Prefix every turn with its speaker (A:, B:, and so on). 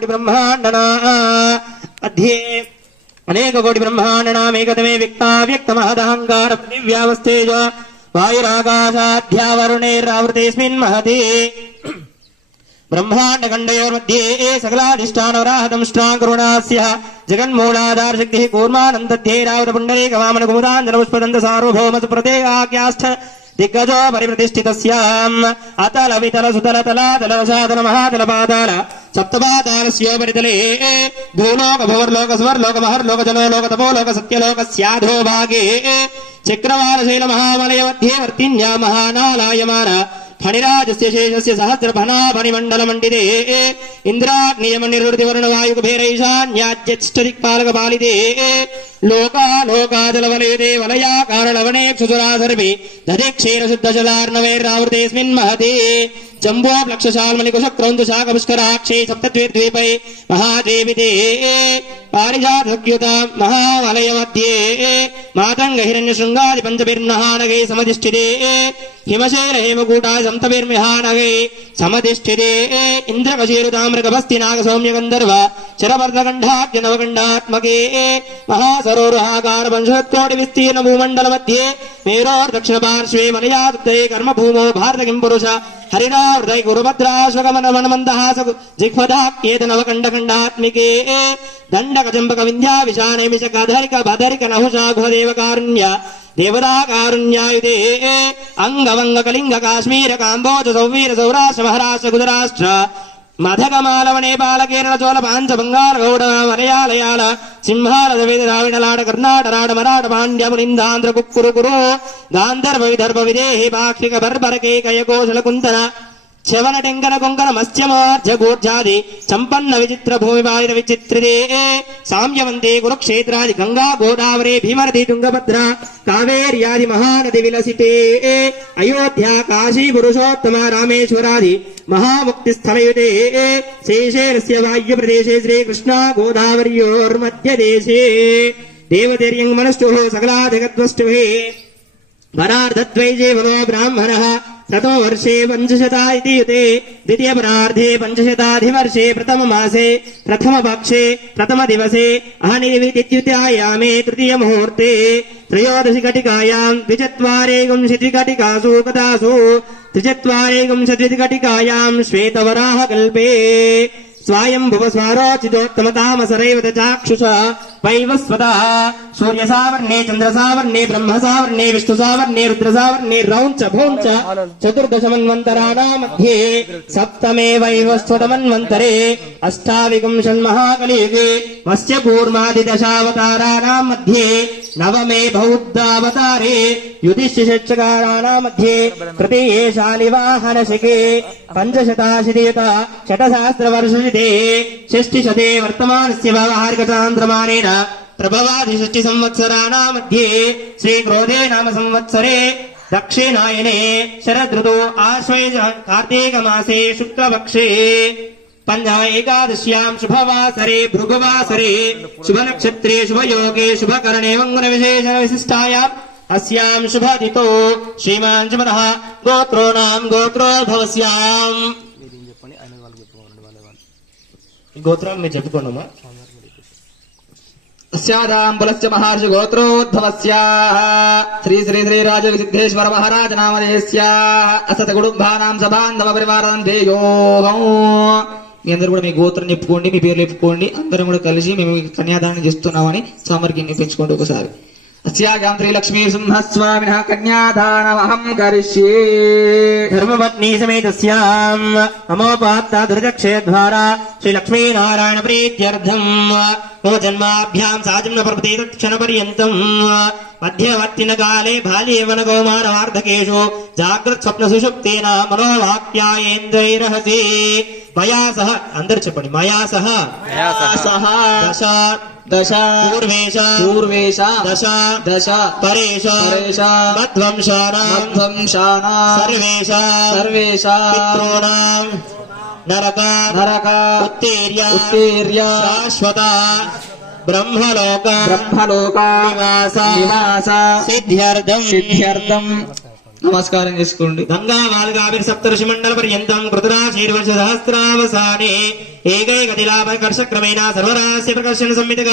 A: కోటి బ్రహ్మాండనా అధ్యే అనేక కోటి బ్రహ్మాండనామేకతమే వ్యక్తావ్యక్త మహదహంకార దివ్యావస్థేజ వాయురాకాశాధ్యావరుణైరావృతేస్మిన్ మహతి ब्रह्मांड खंडयोर्मध्ये सकलाधिष्ठानवराहतं श्राङ्करुणास्य दिग्गजो परिप्रतिष्ठितस्याम् अतलवितलसुतलतलातलवशातलमहातलपाताल सप्तवादानस्योपरितले भूलोक भुवर्लोक स्वर्लोक महर्लोक जनो लोक तपो लोक सत्यलोक स्याधो भागे चक्रवालशैल महामलय मध्ये वर्तिन्या महानालायमान फणिराजस्य शेषस्य सहस्रफनाफणिमण्डलमण्डिते इन्द्राग्नियमनिर्वृतिवर्णवायुगभेरैशान्याज्यच्छदिक्पालकपालिते लोका लोकादलवलयते वलया कारणवने सुसुरा सर्वे दधिक्षीरशुद्धशलार्णवैरावृतेऽस्मिन् महते క్షుసురా సర్వే జంబో ప్లక్షశాల్మణి కుశ క్రౌందు శాఖ పుష్కరాక్షే సప్తద్వీపై మహాదేవితే పారిజాతయుత మహావలయ మధ్యే మాతంగ హిరణ్య శృంగాది పంచభిర్నహానగై సమధిష్ఠితే హిమశైల హేమకూటాయ సంతభిర్మిహానగై సమధిష్ఠితే ఇంద్రకశీరుతామ్రగభస్తి నాగ సౌమ్య గంధర్వ శరవర్ధగండాఖ్య నవగండాత్మకే మహాసరోరుహాకార వంశోత్కోటి విస్తీర్ణ భూమండల మధ్యే మేరోర్ దక్షిణ పార్శ్వే కర్మ భూమో భారత కిం పురుష హరిణాహృదయ గురుభద్రాశ్వగమన వనమందహాస జిహ్వదాక్యేత నవకండఖండాత్మికే దండక చంపక వింధ్యా విశానమిష కధరిక భదరిక నహుషాఘదేవ కారుణ్య దేవదా అంగవంగ కళింగ కాశ్మీర కాంబోజ సౌవీర సౌరాష్ట్ర మహారాష్ట్ర గుజరాష్ట్ర మధకమాల బాలకేరళ చోళ పాంచ బంగాళ గౌడ మలయాళయాల సింహాల ద్రవిడ ద్రావిడలాడ కర్ణాట రాడ మరాఠ పాండ్య మునిందాంధ్ర కుక్కురు కురు గాంధర్వ విదర్భ విదేహి పాక్షిక బర్బర కేకయ కోశల కుంతన చవన టెంకన కొంకణ మత్స్యమార్జగూర్జాది సంపన్న విచిత్ర భూమి బాధిత విచిత్రిదే. సామ్యవందే కురుక్షేత్రాది గంగా గోదావరి భీమరథి తుంగభద్ర కావేర్యాది మహానది విలసితే. అయోధ్య కాశీ పురుషోత్తమ రామేశ్వరాది మహాముక్తి స్థలయుతే. శేషేరస్య వాయు ప్రదేశే శ్రీకృష్ణ గోదావర్యోర్మధ్య దేశే దేవతీర్యం మనస్సు సకలాధిగద్వష్టుభే వరార్ధద్వైజే మమో బ్రాహ్మణ ततो वर्षे पञ्चशता इति युते द्वितीयपरार्धे पञ्चशताधिवर्षे प्रथममासे प्रथमपक्षे प्रथमदिवसे अहनिविद्युत्यायामे तृतीयमुहूर्ते స్వాయం భువ స్వారోచితోత్తమతామసరైవ చాక్షుష వైవస్వత. సూర్య సావర్ణే చంద్ర సావర్ణే బ్రహ్మ సావర్ణే విష్ణు సావర్ణే రుద్ర సావర్ణే రౌంచ భౌంచ చతుర్దశమన్వంతరాణా మధ్యే సప్తమే వైవస్వత మన్వంతరే అష్టావికం షణ్మహాకళీకి వస్య కూర్మాదిదశావతారాణా మధ్యే నవమే బౌద్ధావతారే యుధిష్ఠిషకారాణా మధ్యే తృతీయే శాలివాహన శకే పంచశతాశిరీత శతసహస్రవర్ష षट्सहस्रवर्षशिते षष्टिशते वर्तमानस्य व्यवहारिकचान्द्रमानेन प्रभवादिषष्टि संवत्सराणां मध्ये श्रीक्रोधे नाम संवत्सरे दक्षिणायने शरदृतौ आश्वयुज कार्तीकमासे शुक्लपक्षे पञ्चम एकादश्यां शुभवासरे भृगुवासरे शुभनक्षत्रे शुभयोगे शुभकरणे मङ्गलविशेषविशिष्टायाम् अस्यां शुभदितो श्रीमान् शुभदः गोत्रोणां गोत्रोद्भवस्याम् గోత్రాలు మీరు చెప్పుకోండమ్మా.
B: స్యాదాంబులస్య మహర్షి గోత్రోద్భవస్యాః శ్రీ శ్రీ శ్రీ రాజ సిద్ధేశ్వర మహారాజ నామధేయస్యాః అసత కుటుంబానాం సబాంధవ పరివారాంతేయోహం మీ అందరూ కూడా మీ గోత్రం చెప్పుకోండి మీ పేర్లు చెప్పుకోండి. అందరం కూడా కలిసి మేము కన్యాదానం చేస్తున్నామని సామర్థ్యాన్ని పెంచుకోండి ఒకసారి. అస్యాగాం శ్రీలక్ష్మీ సింహస్వామినः కన్యాదానమహం కరిష్యే
A: ధర్మపత్ని సమేతస్యాం మమోపాత్త ధృతక్షయ ద్వారా శ్రీ లక్ష్మీనారాయణ ప్రీత్యర్థం మమ జన్మాభ్యాం సాజన్మ ప్రపతే క్షణ పర్యంతం మధ్యవర్తిన కాలే బాల్యేవన కౌమార వార్ధకేషు జాగ్రత్త స్వప్న సుషుప్తేన మనోవాక్యాయేంద్రైరహసి మయా
B: దశ
A: పూర్వేశ
B: పూర్వేశ
A: దశ
B: దశ
A: పరేశ
B: పరేశ
A: మధ్వంశానాం
B: మధ్వంశానా
A: సర్వేష
B: సర్వేష
A: పితॄణాం నరక
B: నరక
A: ఉత్తీర్య
B: ఉత్తీర్య
A: శాశ్వత బ్రహ్మలోక
B: బ్రహ్మలోక
A: నివాస
B: నివాస
A: సిద్ధ్యర్థం.
B: సిద్ధ్యర్థం. నమస్కారం చేసుకోండి.
A: గంగా వాల్గాభిర్ సప్తర్షి మండల పర్యంతం కృతరాశీర్వర్ష సహస్రావసానే ఏకైకతిలాపకర్షక్రమేణ సర్వరాస్య ప్రకర్షణ సంహిత